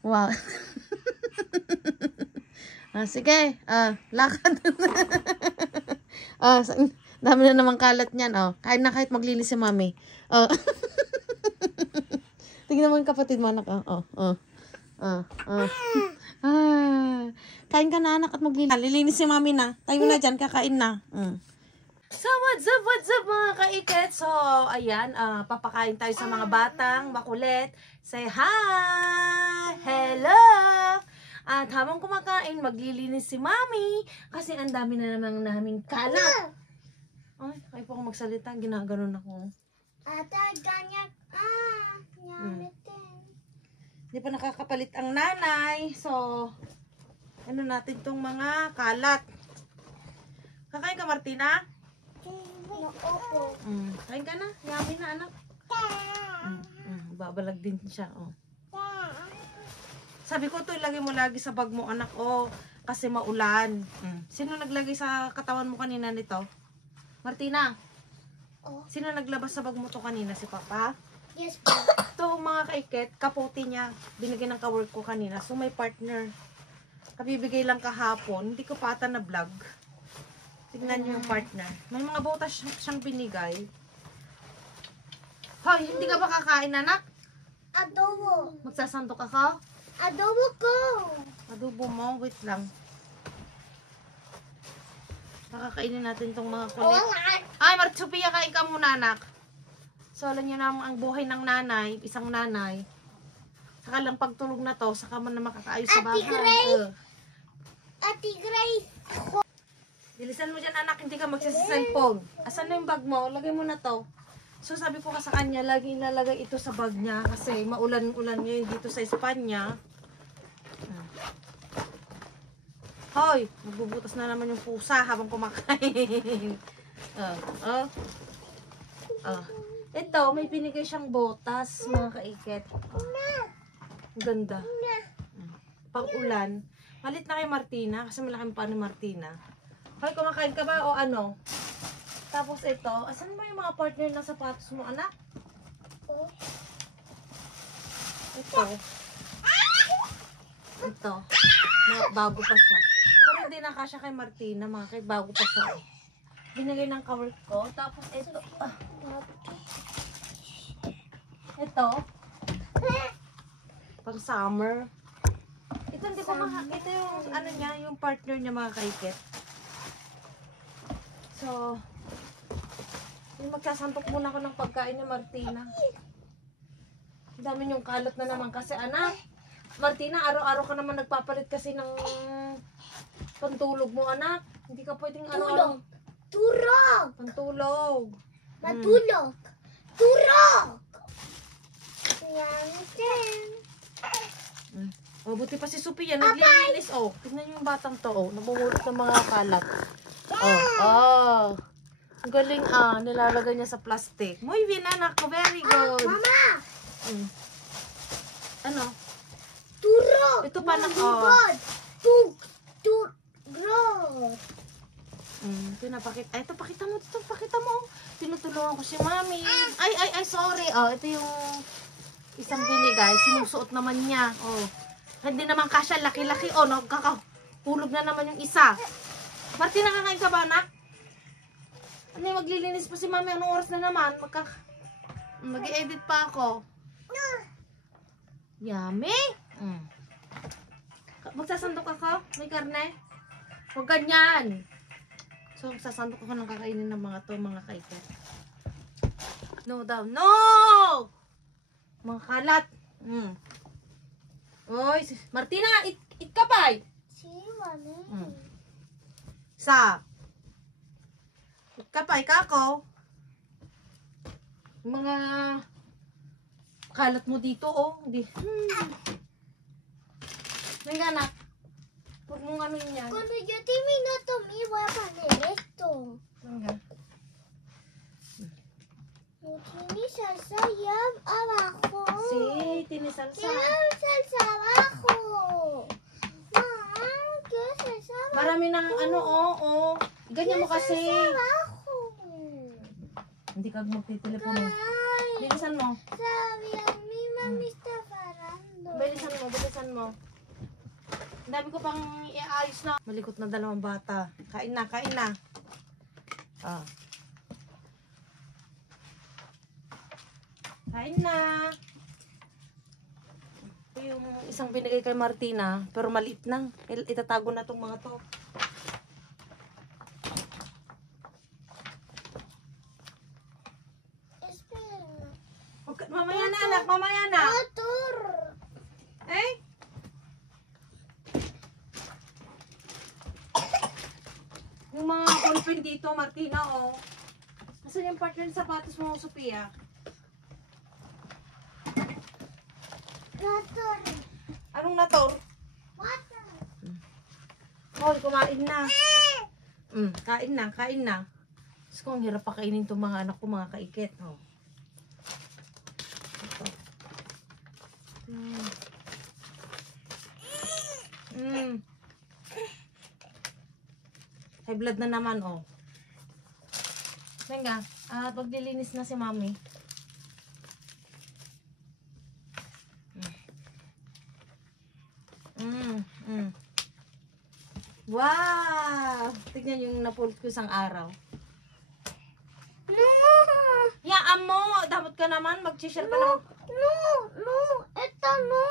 Wow. Sige. Lakad. Dami na naman kalat niyan. Kain na kahit maglinis si mami. Tingnan mo yung kapatid mo, anak. Kain ka na, anak, at maglinis. Lilinis si mami na. Tayo na dyan, kakain na. So, what's up mga kaiket? So, ayan, papakain tayo sa mga batang makulit. Say hi! Hello! At habang kumakain, maglilinis si mami. Kasi ang dami na naman naming kalat. Ay, kayo po akong magsalita. Ginaganon ako. ganyak. Nyamitin. Hindi pa nakakapalit ang nanay. So, ano natin tong mga kalat. Kakain ka, Martina? Opo. Kain ka na. Yummy na, anak. Babalag din siya. Sabi ko to, ilagay mo lagi sa bag mo, anak. Kasi maulan. Sino naglagay sa katawan mo kanina nito? Martina? Sino naglabas sa bag mo to kanina? Si Papa? Yes po. Ito, mga kaiket, kapote niya. Binigyan ng ka-work ko kanina. So, may partner. Kabibigay lang kahapon. Hindi ko pa ata na vlog. Tignan niyo yung partner. May mga botas siyang binigay. Hoy, hindi ka ba kakain, anak? Adobo. Magsasandok ako? Adobo ko. Adobo mo, wait lang. Nakakainin natin tong mga kulit. Ay, Sophia, kain ka muna, anak. So, alam niyo na ang buhay ng nanay, isang nanay. Saka lang pagtulog na to, saka man na makakaayos sa bahay. Ate Grace. Bilisan mo dyan, anak, hindi ka magsasa-cellphone. Asan na yung bag mo? Lagay mo na to. So, sabi ko ka sa kanya, lagi ilalagay ito sa bag niya kasi maulan-ulan ngayon dito sa Espanya. Hoy, magbubutas na naman yung pusa habang kumakain. Ito, may binigay siyang botas, mga kaiket. Ganda. Pang-ulan. Malit na kay Martina, kasi malaking pa ni Martina. Hoy, kumakain ka ba o ano? Tapos ito, asan ba yung mga partner na sapatos mo, anak? Ito. Ito. Bago pa siya. Pero hindi na kasya kay Martina, mga kay bago pa siya. Binigay ng ka-work ko. Tapos ito. Ito. Pang summer. Ito hindi ko ito yung ano niya, yung partner niya, mga kaiket. So, magsasantok muna ako ng pagkain ni Martina. Ang dami yung kalat na naman kasi, anak. Martina, araw-araw ka naman nagpapalit kasi ng pantulog mo, anak. Hindi ka pwedeng ano. Turog. Pantulog. Matulog. Turog. Nyamitin. Buti pa si Sophia, naglilinis. Tignan niyo yung batang to, nabubulot ng mga kalat. Ang galing, nilalagay niya sa plastic. Muy bien, anak ko, very good. Mama. Ano? Turog. Ito pa, anak, Turog. Ito, pakita mo. Tinutulungan ko si mami. Ay, sorry. Ito yung isang binigay. Sinusuot naman niya. Hindi naman kasya, laki-laki. Nagkakahulog na naman yung isa. Martina, kakain ka ba, anak? Ano yung maglilinis pa si mami? Anong oras na naman? Mag-i-edit pa ako. Yummy? Magsasandok ako? May karne? Huwag ganyan. So, magsasandok ako ng kakainin ng mga kaiket. No daw. No! Mga kalat. Oy, Martina, eat ka ba? Si Mami. Kapay ka ako. Mga kalat mo dito, Hindi. May anak. Huwag mong ano yan. Cuando yo termino mi voy a poner esto. No tiene salsa ya abajo. Sí, tiene salsa. Quiero salsa abajo. Mamá, quiero salsa abajo. Marami ng Ganyan mo kasi. Abajo. Hindi ka magtitelepono. Bilisan mo. Sabi, mi mami está parando. Bilisan mo. dami ko pang iayos na. Malikot na dalawang bata. Kain na, kain na. Ah. Kain na. Ito yung isang binigay kay Martina, pero maliit na. Itatago na tong mga to. Mamaya na anak, mamaya na. Motor. Eh? Yung mga ballpen dito, Martina, oh. Nasaan yung partner ng sapatos mo, Sophia? Motor. Anong nator? Motor. Hoy, kumain na. Kain na, kain na. Tapos kung hirap pa kainin itong mga anak ko, mga kaikit, oh. High blood na naman, oh. Venga, paglilinis na si Mami. Wow! Tignan yung napulot ko isang araw. No! Yaan mo! Dapat ka naman, mag-share ka naman. No! Ito no!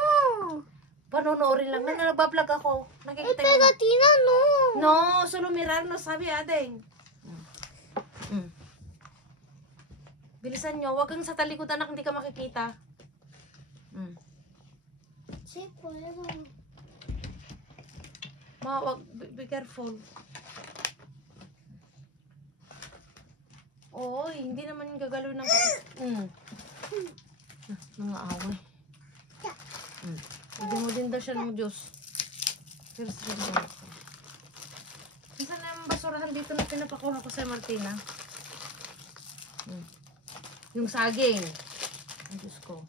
Panonoorin lang. Nagbablog ako. Nakikita Ito niyo. Latina no! No, solo mirar no sabi adeng. Bilisan nyo. Huwag kang sa talikod anak, hindi ka makikita. Sí, puedo. Wag, be careful. Oy, hindi naman gagalaw ng mga away. Hindi mo din daw siya ng Diyos. Pero sa Diyos. Saan na yung basurahan dito na pinapakuha ko sa Martina? Yung saging. Ay, Diyos ko.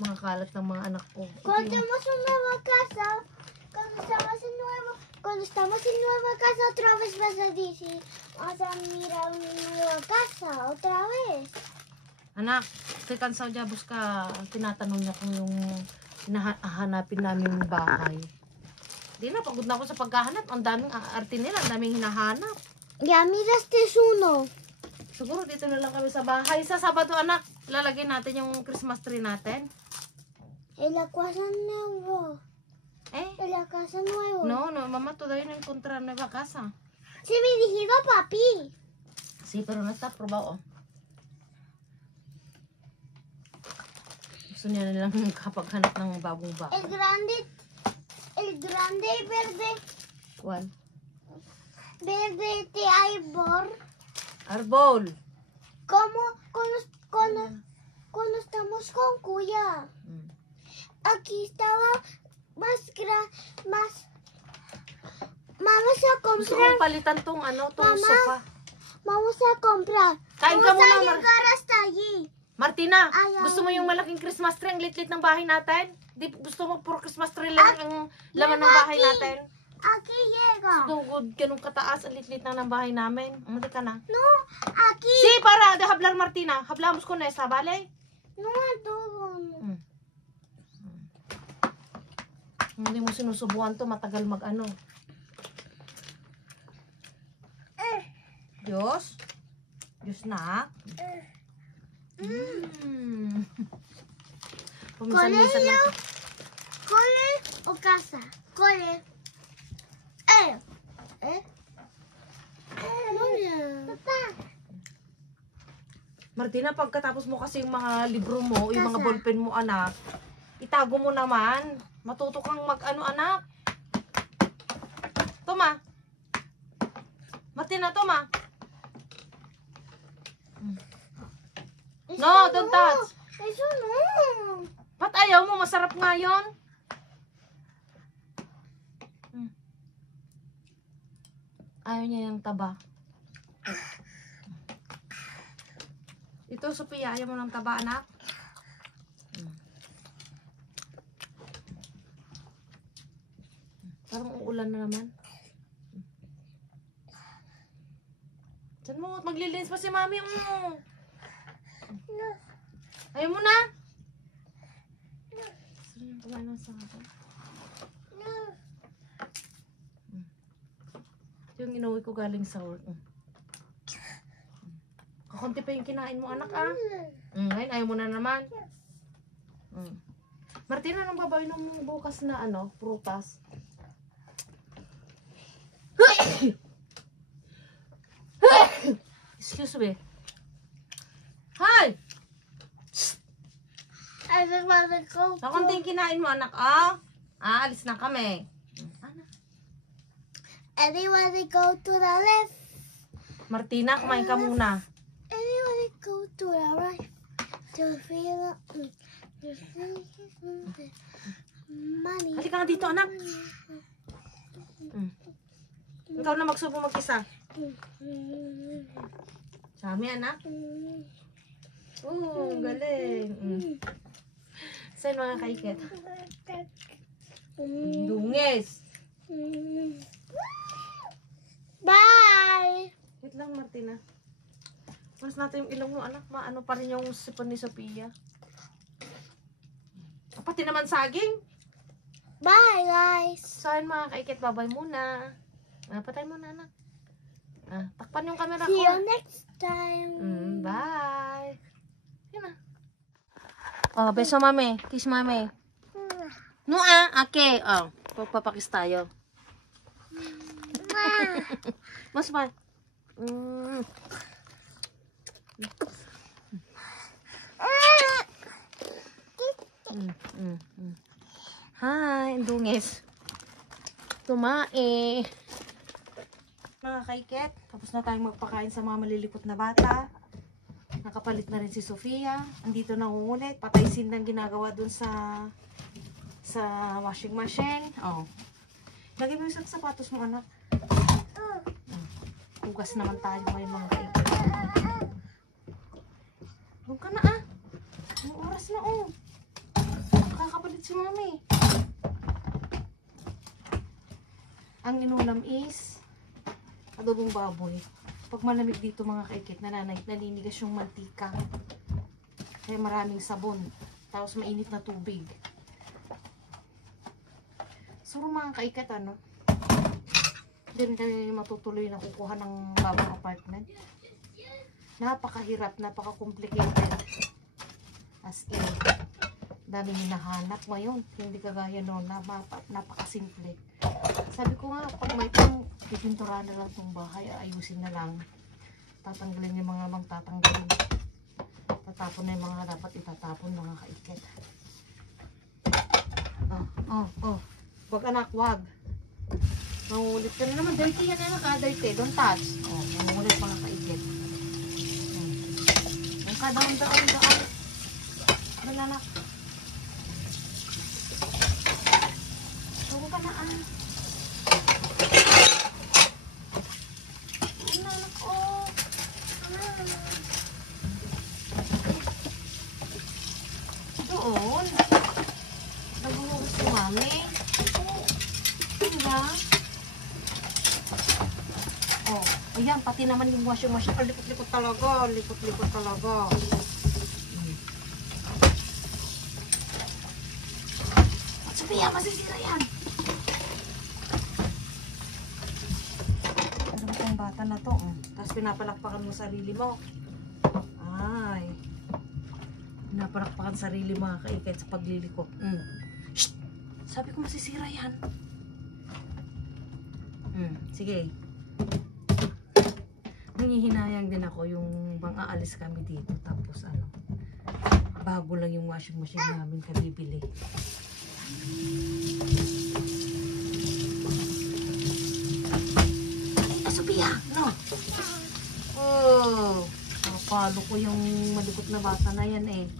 Mga kalat ng mga anak ko. Cuando estamos en nueva casa, cuando estamos en nueva casa otra vez vas a decir, vamos a mirar una nueva casa otra vez. Anak, kay Kansaw Jabos ka, tinatanong niya kung yung hinahanapin namin yung bahay. Di na, pagod na ako sa paghahanap. Ang daming arte nila, ang daming hinahanap. Ya miraste uno. Siguro dito na lang kami sa bahay. Sa Sabado, anak, lalagay natin yung Christmas tree natin. En la casa nueva. Eh? En la casa nueva. No, mamá, todavía no encontraron nueva casa. Se me dijo papi. Sí, pero no está aprobado. Gusto niya nilang kapaghanap ng bagong bahay. El grande verde. ¿Cuál? Verde de árbol. Arbol. Como cuando estamos con Cuya. Aquí estaba más. Vamos a Gusto comprar. kong palitan tong tong Mama. sofa. Vamos a comprar. Kain ka Vamos a muna, llegar hasta allí. Martina, Ayaw. gusto mo yung malaking Christmas tree, ang lit-lit ng bahay natin? Gusto mo puro Christmas tree lang ang laman ng bahay natin? Aquí llega. Dugod, ganun kataas, ang lit-lit na ng bahay namin. Umuti ka na. No, aquí. Sí, para de hablar, Martina. Hablamos con esa, ¿vale? No, todo. Hindi mo sinusubuan to, matagal mag-ano. Diyos? Diyos na? Puminsan-minsan lang. Cole o casa. Cole. Papa. Martina, pagkatapos mo kasi yung mga libro mo, yung mga Kasa. ballpen mo, anak, itago mo naman. Matuto kang mag-ano, anak. Toma. Martina, toma. No, don't touch. Eso no. Ba't ayaw mo? Masarap nga yun. Ayaw niya yung taba. Ito, Sophia, ayaw mo ng taba, anak? Parang uulan na naman. Diyan mo, maglilinis pa si mami mo. Ayaw mo na? Saan yung kumain sa akin? yung inuwi ko galing sa work. Kakunti pa yung kinain mo, anak, ah. Ngayon, ayaw mo na naman. Martina, anong babae nung bukas na, ano, prutas? Excuse me. Hi! I just want to go to... Kakunti yung kinain mo, anak, ah. Alis na kami. And I want to go to the left. Martina, kumain ka muna. And I want to go to the right. To feel money. Halika nga dito, anak. Ikaw na magsubo mag-isa. Sami, anak. Galing. Saan mga kaiket? Dungis. Bye! Wait lang, Martina. Mas natin yung ilong mo, anak. Ano pa rin yung sipon ni Sophia? Pati naman saging. Bye, guys! Saan mga kaiket? Babay muna. Patay muna, anak. Takpan yung camera ko. See you next time. Bye. Yun na. Oh, beso mami. Kiss mami. No, okay. Oh, papakis tayo. Mas ba? Hi, dungis. Tumae. Mga kaiket, tapos na tayong magpakain sa mga malilikot na bata. Nakapalit na rin si Sophia. Andito na ngungulit. Patay sin lang ginagawa dun sa washing machine. Oh. Lagay mo yung sapatos mo, anak. Hugas naman tayo ngayon mga kaiket. Huwag ka na, ah. Ang oras na, oh. Kakapalit si mami. Ang inulam is adobong baboy. Pag malamig dito mga kaikit, naninigas yung mantika. Kaya maraming sabon. Tapos mainit na tubig. So mga kaikit, ano? Hindi kami matutuloy na kukuha ng bagong apartment. Napakahirap, napaka-complicated. As in, daming hinahanap ngayon. Hindi kagaya noon, napakasimple. Sabi ko nga, pag may pipinturahan na lang itong bahay, ayusin na lang. Tatanggalin yung mga tatanggalin. Tatapon na yung mga dapat itatapon, mga kaiket. Wag anak, wag. Nangulit ka na naman. Dirty yan anak, dirty. Don't touch. Nangulit mga kaiket. Ang kadaon. Ano anak? Sugo ka na anak. Doon. Naghuhugas si mami. Diba? Oh, ayan, pati naman yung washing machine. Likot-likot talaga. Likot-likot talaga. Sophia, masisira yan. Ano ba itong bata na to? Tapos pinapalakpakan mo sarili mo. Ay. Pinapalakpakan sarili mga kaiket sa pagliliko. Shh! Sabi ko masisira yan. Sige. Nangihinayang din ako yung bang aalis kami dito. Tapos ano, bago lang yung washing machine namin kabibili. Ito, Sophia! No! Oh! Napalo ko yung malikot na bata na yan eh.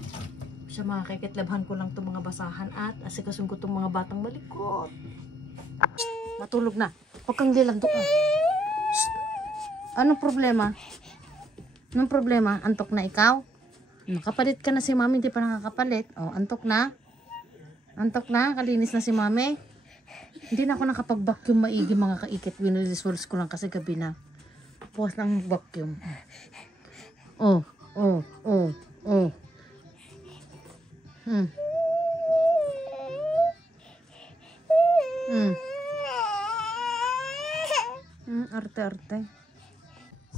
Sa mga kaikitlabhan ko lang itong mga basahan at asikasun ko itong mga batang malikot. Matulog na. Huwag kang lilanto ka. Anong problema? Anong problema? Antok na ikaw? Nakapalit ka na si mami, hindi pa nakakapalit. Oh, antok na? Antok na? Kalinis na si mami? Hindi na ako nakapag-vacuum maigi mga kaikit. Winilisols ko lang kasi gabi na. Puwas lang vacuum. Oh. Arte Duterte.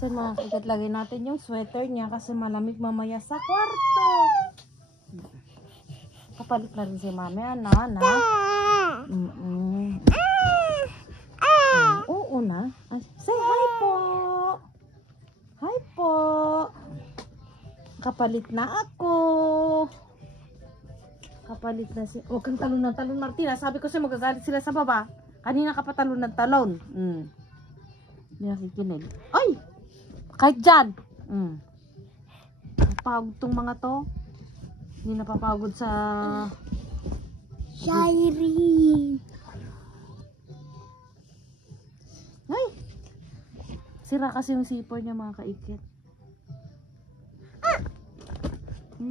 So mga kaikat, lagay natin yung sweater niya kasi malamig mamaya sa kwarto. Kapalit na rin si mami, ana. Oo na. Say hi po. Hi po. Kapalit na ako. Kapalit na si... Huwag kang talon ng talon, Martina. Sabi ko siya magagalit sila sa baba. Kanina ka pa talon ng talon. Hindi nakikinig. Ay! Kahit dyan. Napagod tong mga to. Hindi napapagod sa... Shireen. Ay! Sira kasi yung zipper niya, mga kaikit.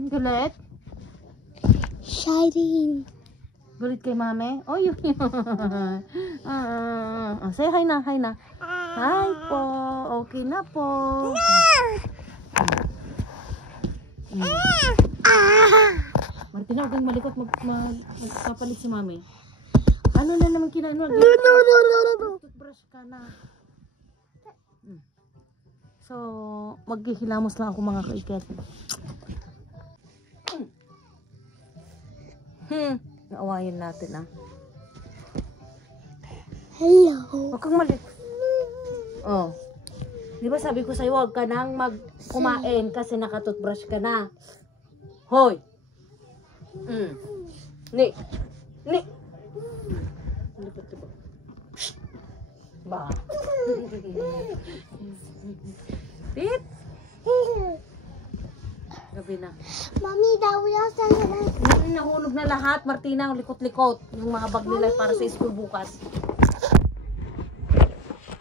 Galit? Shireen. Galit kay mami? Oh, yun. Say hi na, hi na. Hi po. Okay na po. Martina, huwag kang malikot. Magpapalit si mami. Ano na naman kinano? Toothbrush ka na. So, maghihilamos lang ako, mga kaiket. Naawayin natin, Hello. Huwag kang mali. Oh. Di ba sabi ko sa'yo, huwag ka nang kumain kasi nakatoothbrush ka na. Hoy. Ni. Ba. Tit. Gabi na. Mami, daw yan sa Nahulog na lahat, Martina, ang likot-likot. Yung mga bag nila para sa school bukas.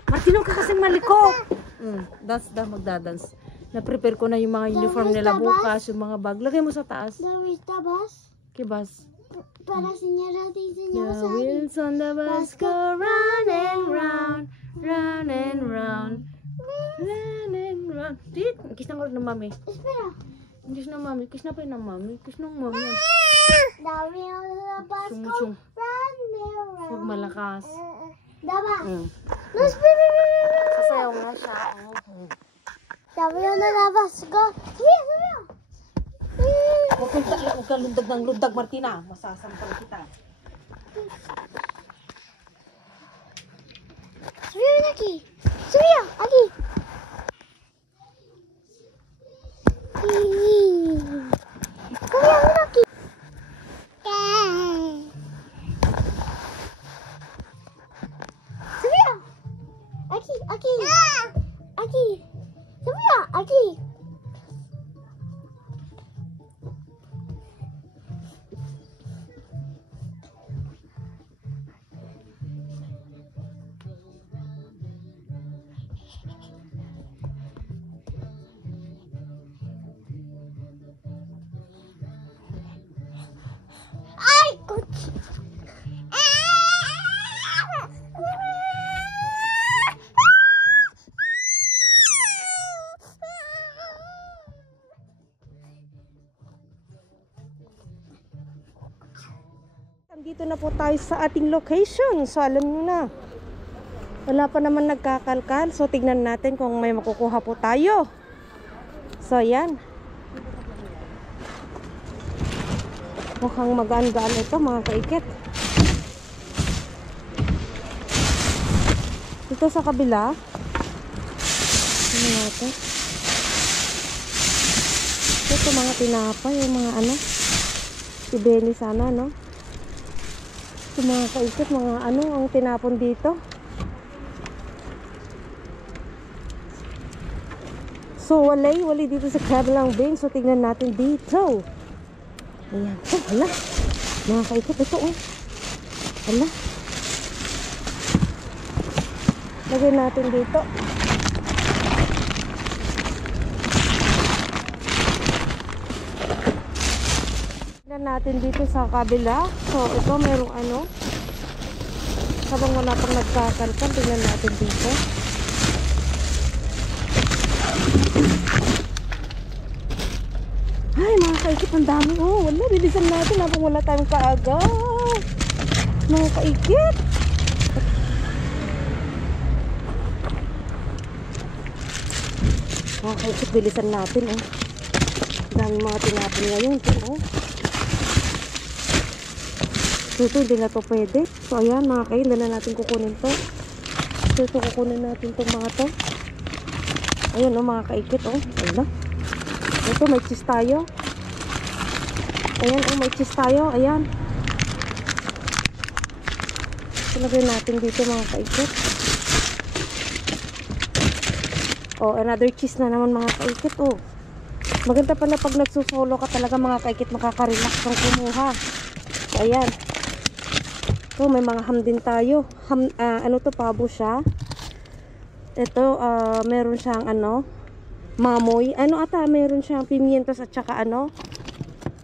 Martina, ka kasing malikot. Dance daw, magdadance. Na-prepare ko na yung mga uniform nila bukas, yung mga bag. Lagay mo sa taas. The bus. Kibas. Para senyora The wheels on the bus go round and round, round and round, round and round. Tit, kiss na ko ng mami. Espera. Kiss na mami, kiss na pa yun ng mami. Kiss ng mami. The wheels on the bus go Sung-sung. round and round. Huwag malakas. Daba. No, Sasayaw nga siya. The wheels on the bus go. Sige. Huwag ka lundag ng lundag, Martina. Masasampal kita. Subiya lagi. Subiya lagi. Subiya lagi. Subiya. Aki. Subiya aki. Dito na po tayo sa ating location. So alam nyo na, wala pa naman nagkakalkal. So tignan natin kung may makukuha po tayo. So yan. Mukhang magaan-gaan ito, mga kaikit. Dito sa kabila. Tignan natin. Ito mga tinapay, yung mga ano. Si Benny sana, no? Mga kaikit, mga ano ang tinapon dito. So walay dito sa kabilang bin. So tignan natin dito. Ayan. Oh, hala. Mga kaikit, ito oh. Hala. Lagyan natin dito. Natin dito sa kabila. So ito merong ano, habang wala pang nagkakalkan, tingnan natin dito. Ay mga kaikit, ang dami. Oh wala, bilisan natin habang wala tayong kaaga. Mga kaikit, Mga kaikit, bilisan natin, oh. Daming mga tinapon ngayon, oh. So, ito, hindi na to pwede. So, ayan, mga kaikit, hindi na natin kukunin to. So, ito, kukunin natin itong mga to. Ayan, oh, mga kaikit, oh. Ayan na. Ito, may cheese tayo. Ayan, oh, may cheese tayo. Ayan. Ilagay natin dito, mga kaikit. Oh, another cheese na naman, mga kaikit, oh. Maganda pala pag nagsusolo ka talaga, mga kaikit, makaka-relax kang kumuha. So, ayan. So, may mga ham din tayo. Ham, ano to, pabo siya. Ito, meron siyang, ano, mamoy. Ano ata, meron siyang pimientos at saka, ano,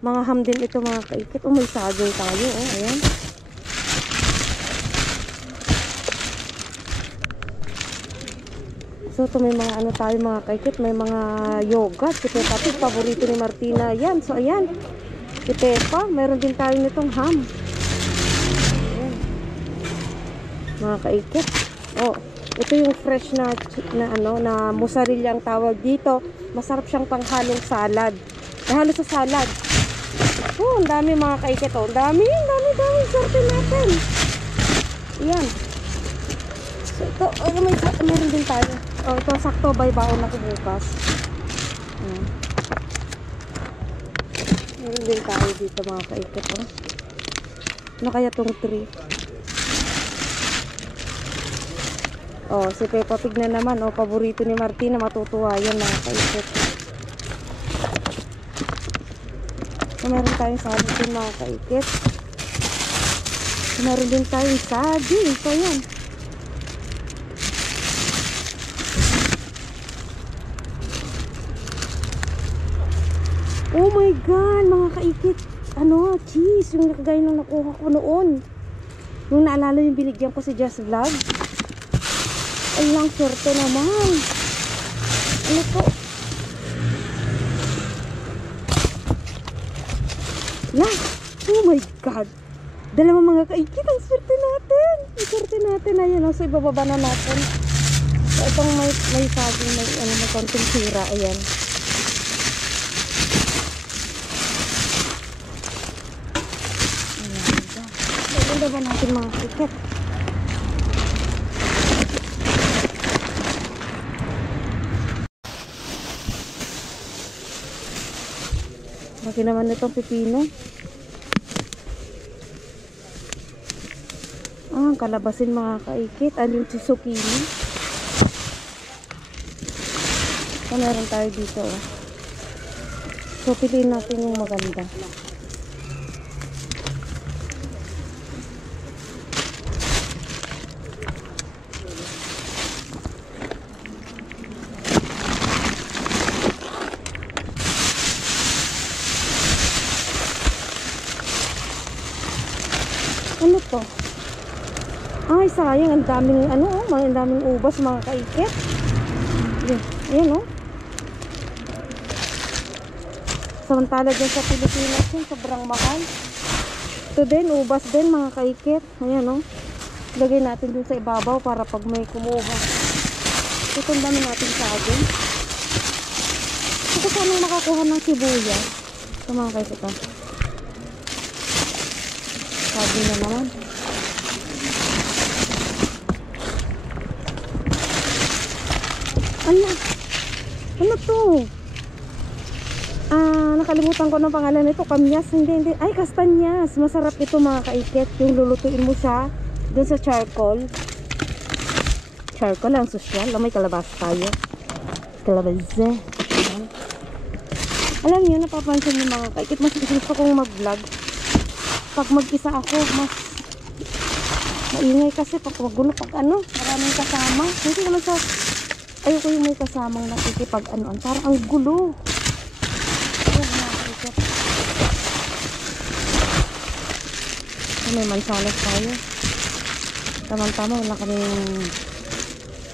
mga ham din ito, mga kaikit. Oh, may saging tayo, oh, ayan. So, ito may mga ano tayo, mga kaikit. May mga yogurt. Si Peppa Pig, paborito ni Martina. Yan. So, ayan. Si Peppa, meron din tayo nitong ham. Ayan. Mga kaikit. Oh, ito yung fresh na ano, na mozzarella ang tawag dito. Masarap siyang panghalong salad. Nahalo sa salad. Oh, ang dami, mga kaikit. Oh, ang dami. Sorte natin. Ayan. So, ito, meron din tayo. Oh, ito sakto by baon na bukas. Meron din tayo dito, mga kaikit, oh. Ano kaya tong 3? Oh, si Peppa Pig na naman, oh, paborito ni Martina, matutuwa yan, mga kaikit. So, meron tayong saging din, mga kaikit. So, meron din tayong saging. So, yan. Oh my God, mga kaikit. Ano, cheese. Yung nakagaya nung nakuha ko noon. Yung naalala yung binigyan ko si Just Vlog. Ay lang, swerte naman. Ano po? Yan. Oh my God. Dalawa, mga kaikit. Ang swerte natin. Ang swerte natin. Ayan, so ibababa na natin. So, itong may saging, may konting sira. Ayan. Ganda ba natin, mga sikat? Laki naman itong pipino. Kalabasin, mga kaikit. Ano yung zucchini? So, meron tayo dito, oh. So, piliin natin yung maganda. Ano to? Ay, sayang. Ang daming, ano, oh, ang daming ubas, mga kaikit. Ayan, oh. Samantala dyan sa Pilipinas yun, sobrang mahal. Ito din, ubas din, mga kaikit. Ayan, oh. Lagay natin dun sa ibabaw para pag may kumuha. Ito, ang dami natin saging. Ito, sanang makakuha ng sibuyas. Ito, mga kaikit, oh. Sabi na naman. Ano to? Nakalimutan ko ng pangalan nito. Kamyas, hindi. Ay, kastanyas. Masarap ito, mga kaikit. Yung lulutuin mo siya dun sa charcoal. Charcoal ang sosyal. May kalabas tayo. Kalabasa. Alam niyo, napapansin ng mga kaikit, mas gusto kong mag-vlog pag mag-isa ako. Mas maingay kasi pag magulo, pag ano, maraming kasama. Hindi naman sa ayoko yung may kasamang nakikipag ano, parang ang gulo. Ayan, nakikip. May mansanas tayo. Tamang-tama, wala kaming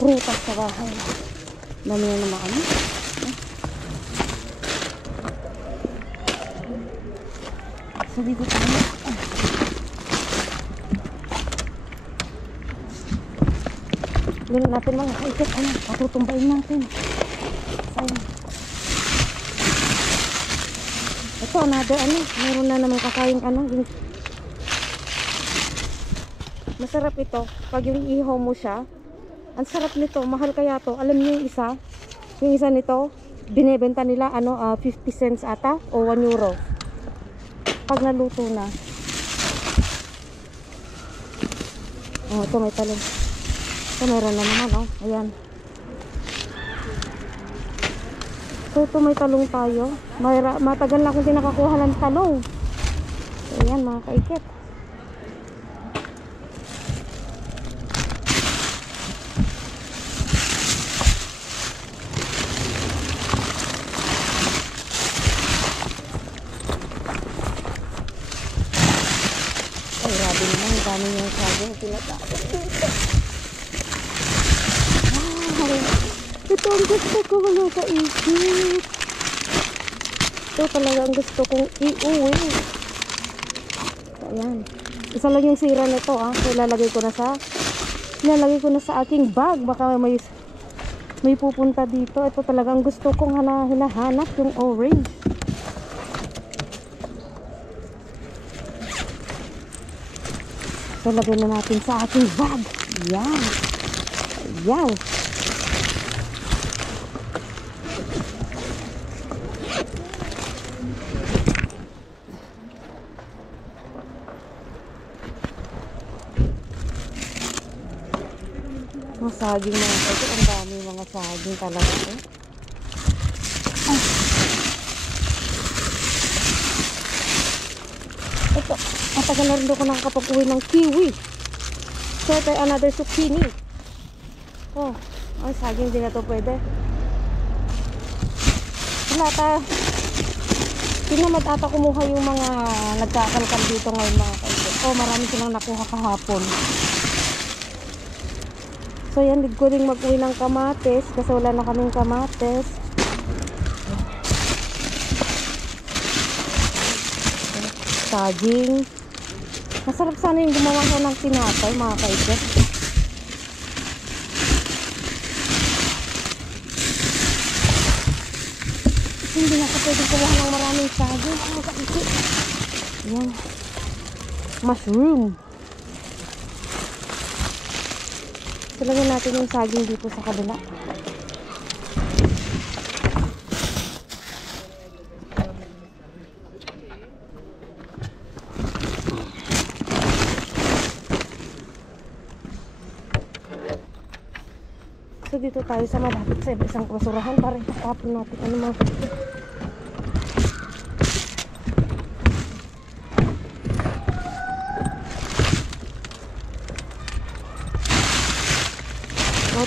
prutas sa bahay. Dami na naman ano. So, dito tayo. Ganun natin mga kaikit. Ano, patutumbayin natin. Ayan. Ito, another ano. Meron na naman kakain ano. Masarap ito. Pag yung ihaw mo siya. Ang sarap nito. Mahal kaya to. Alam niyo yung isa? Yung isa nito, binebenta nila ano, 50 cents ata o 1 euro. Pag naluto na. Oh, ito may talong. Ito meron na naman, oh. Ayan. So, ito may talong tayo. Matagal na akong din nakakuha ng talong. So, ayan mga kaikit. Ay, grabe naman. Ang dami yung saging tinatapos dito. Ito ang gusto ko mga kaikit. Ito talaga ang gusto kong iuwi. Ayan. Isa lang yung sira nito So ilalagay ko na sa aking bag. Baka may pupunta dito. Ito talaga ang gusto kong hinahanap, yung orange. So lagay na natin sa aking bag. Ayan. Ayan. Mga saging mga ito. Ang dami mga saging talaga. Ito. Matagal na rin ako nakakapag-uwi ng kiwi. So ito ay another zucchini. Oh. Ay, saging din na ito pwede. Wala ta. Tinamad ata kumuha yung mga nagkakalkal dito ngayon mga kaibigan. Oh, marami silang nakuha kahapon. So yan, hindi ko rin mag-uwi ng kamates kasi wala na kaming kamates. Saging. Masarap sana yung gumawa ko ng tinapay mga kaibigan. Hindi na ako pwede kuha ng maraming saging mga kaibigan. Yan. Mushroom. Ilagay natin yung saging dito sa kabila. So dito tayo sa malapit sa isang basurahan para itapon natin ano mga kapit.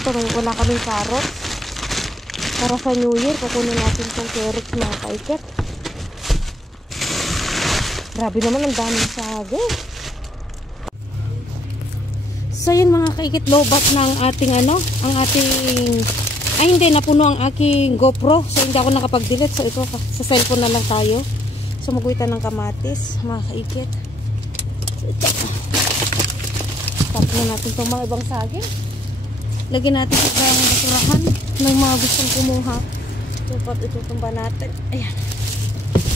Ito, wala kaming carrots para sa New Year. Kukunin natin itong carrots mga kaikit. Grabe naman ang daming saging. So yun mga kaikit, lobat ng ating ay hindi, napuno ang aking GoPro. So hindi ako nakapag-delete. So ito, sa cellphone na lang tayo. So magwitan ng kamatis mga kaikit. So ito, tapos na natin itong mga ibang saging. Lagyan natin sa basurahan ng mga gustong kumuha. Dapat itutumba natin. Ayan.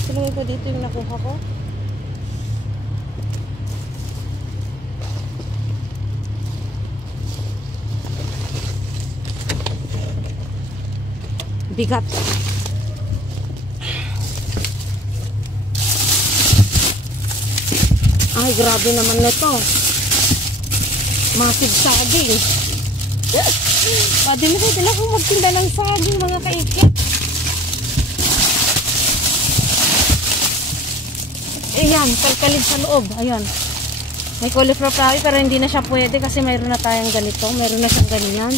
Tulungan ko dito yung nakuha ko. Bigat. Ay, grabe naman nito. Massive saging. Pwede na akong magtinda ng saging mga kaikit. Ayan, kalkalid sa loob. Ayan. May cauliflower tayo pero hindi na siya pwede kasi mayroon na tayong ganito. Mayroon na siyang ganyan.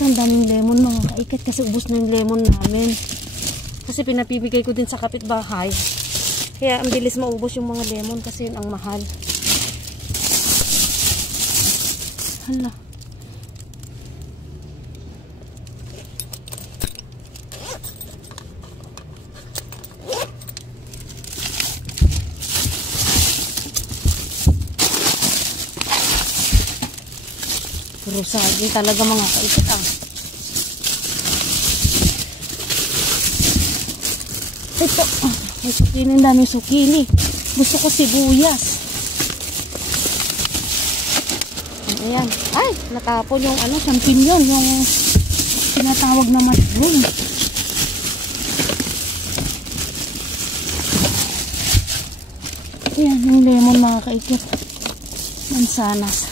Ito, ang daming lemon mga kaikit kasi ubos na yung lemon namin. Kasi pinapibigay ko din sa kapitbahay. Kaya ang bilis maubos yung mga lemon kasi yun ang mahal. Hala. Puro saging talaga mga kaikit ah. Ito, may sukini, ang daming sukini. Gusto ko sibuyas. Ayan. Ay, natapon yung ano, champignon, yung tinatawag na mushroom. Ayan, yung lemon mga kaikit. Mansanas.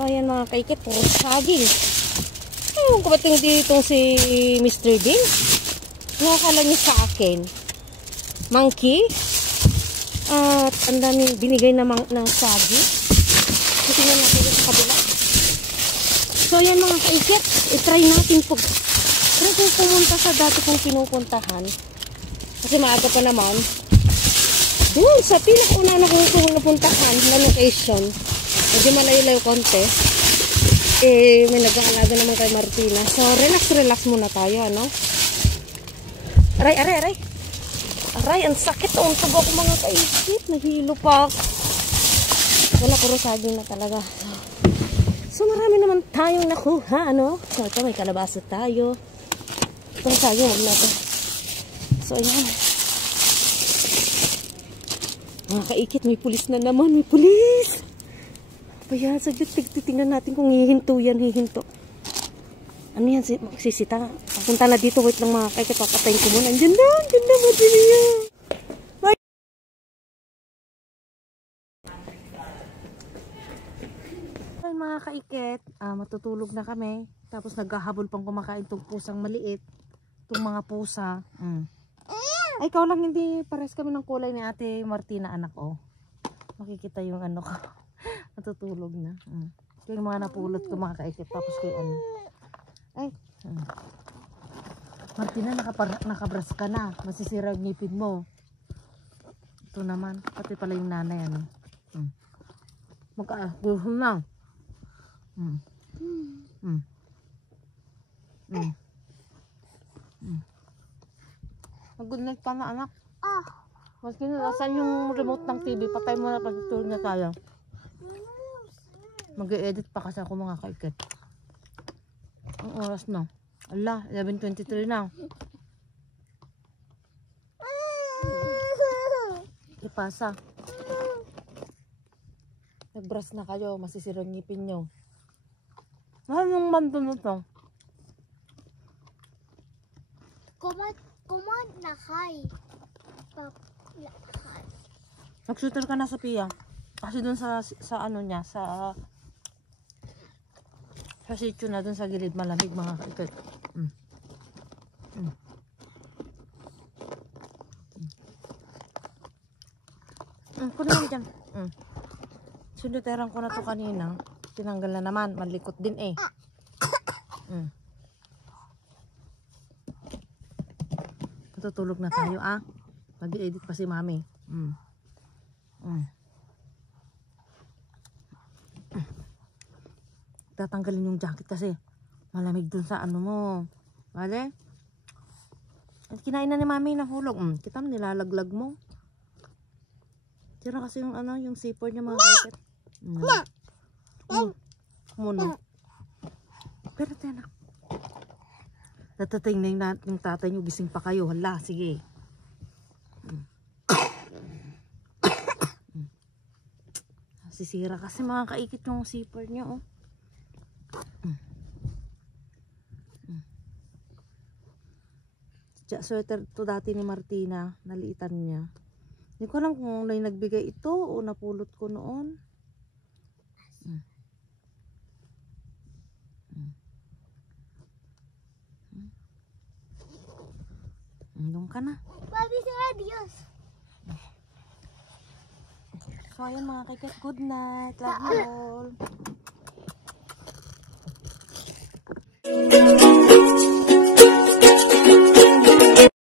So, ayan mga kaikit, puro saging. Ayun, kapating dito si Mr. Bean. Nakakala niya sa akin. Monkey. At ang daming binigay na saging. Tingnan natin sa kabila. So, ayan mga kaikit. I-try natin po. Try kong pumunta sa dati kong pinupuntahan. Kasi maaga pa naman. Doon, sa pinakauna na kong napuntahan na location. Medyo malayo-layo konti. May nag-aalaga naman kay Martina. So, relax muna tayo, ano? Aray! Aray, ang sakit. Untog ako mga kaisip. Nahilo pa ako. Wala, puro saging na talaga. So, marami naman tayong nakuha, ano? So, ito, may kalabasa tayo. Itong saging, wag na ito. So, ayan. Mga kaikit, may pulis na naman. May pulis! Kaya saglit, tingnan natin kung hihinto yan, hihinto. Ano yan, magsisita. Papunta na dito, wait lang mga kaikit, papatayin ko muna. Andyan na, madali yan. Ay, mga kaikit, matutulog na kami. Tapos naghahabol pang kumakain itong pusang maliit. Itong mga pusa. Ay, ikaw lang hindi, pares kami ng kulay ni Ate Martina, anak ko. Makikita yung ano ko. Matutulog na. Yung mga napulot ko mga kaikit. Tapos kay ano. Ay. Martina, nakabras ka na. Masisira ang ngipin mo. Ito naman. Pati pala yung nanay. Ano. Magka-guhol na. Mag-good night ka na, anak. Maski nasan yung remote ng TV. Patay mo na pagtutulog na tayo. Mag-e-edit pa kasi ako mga kaikit. Ang oras na. Ala, 11:23 na. Ipasa. Nagbrush na kayo. Masisira ngipin nyo. Anong manto na to? Kumad na kay. Nag-shooter ka na sa Pia. Kasi dun sa ano niya, sa sitio na dun sa gilid, malamig mga kaikit. Kunin mo dyan. Sunduteran ko na to kanina. Tinanggal na naman. Malikot din eh. Matutulog na tayo Mag-edit pa si mami. Tatanggalin yung jacket kasi malamig dun sa ano mo. Vale? At kinain na ni mami ng hulog. Kita mo, nilalaglag mo. Tira kasi yung ano, yung zipper niya mga kaikit. Muna. Pero tayo na. Tatating na yung tatay nyo, gising pa kayo. Hala, sige. Sisira kasi mga kaikit yung zipper niya, oh. Sweater to dati ni Martina, naliitan niya. Hindi ko alam kung may nagbigay ito o napulot ko noon. Doon ka na. Papi, say adios. So ayan mga kaikit, good night. Love you all.